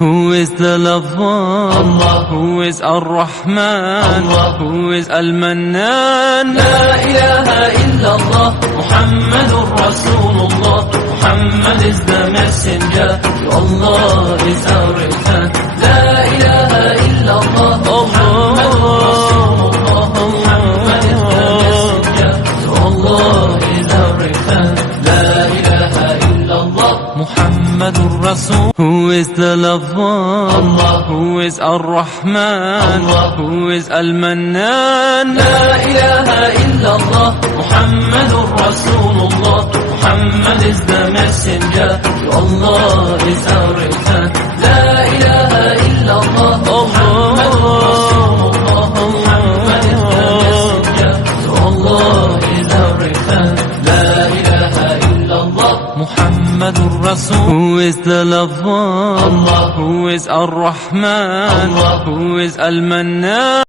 Who is the lover? Allah. Who is Ar-Rahman? Allah. Who is Al-Mannan? La ilaha illallah, Muhammadur Rasulullah. Muhammad is the messenger, to Allah is our return. La ilaha illallah, Muhammadur Rasulullah. Muhammad is the messenger, to Allah is our return. La ilaha illallah, Muhammadur Rasul. Who is the lover? Allah. Who is Ar-Rahman? Allah. Who is Al-Mannan? La ilaha illallah, Muhammadur Rasulullah. Muhammad is the messenger, to Allah is our return. La ilaha illallah, Muhammadur Rasulullah. Muhammad is the messenger, to Allah is our return. La ilaha illallah, Muhammadur Rasul. Who is the lover? Allah. Who is Ar-Rahman? Allah. Who is Al-Mannan?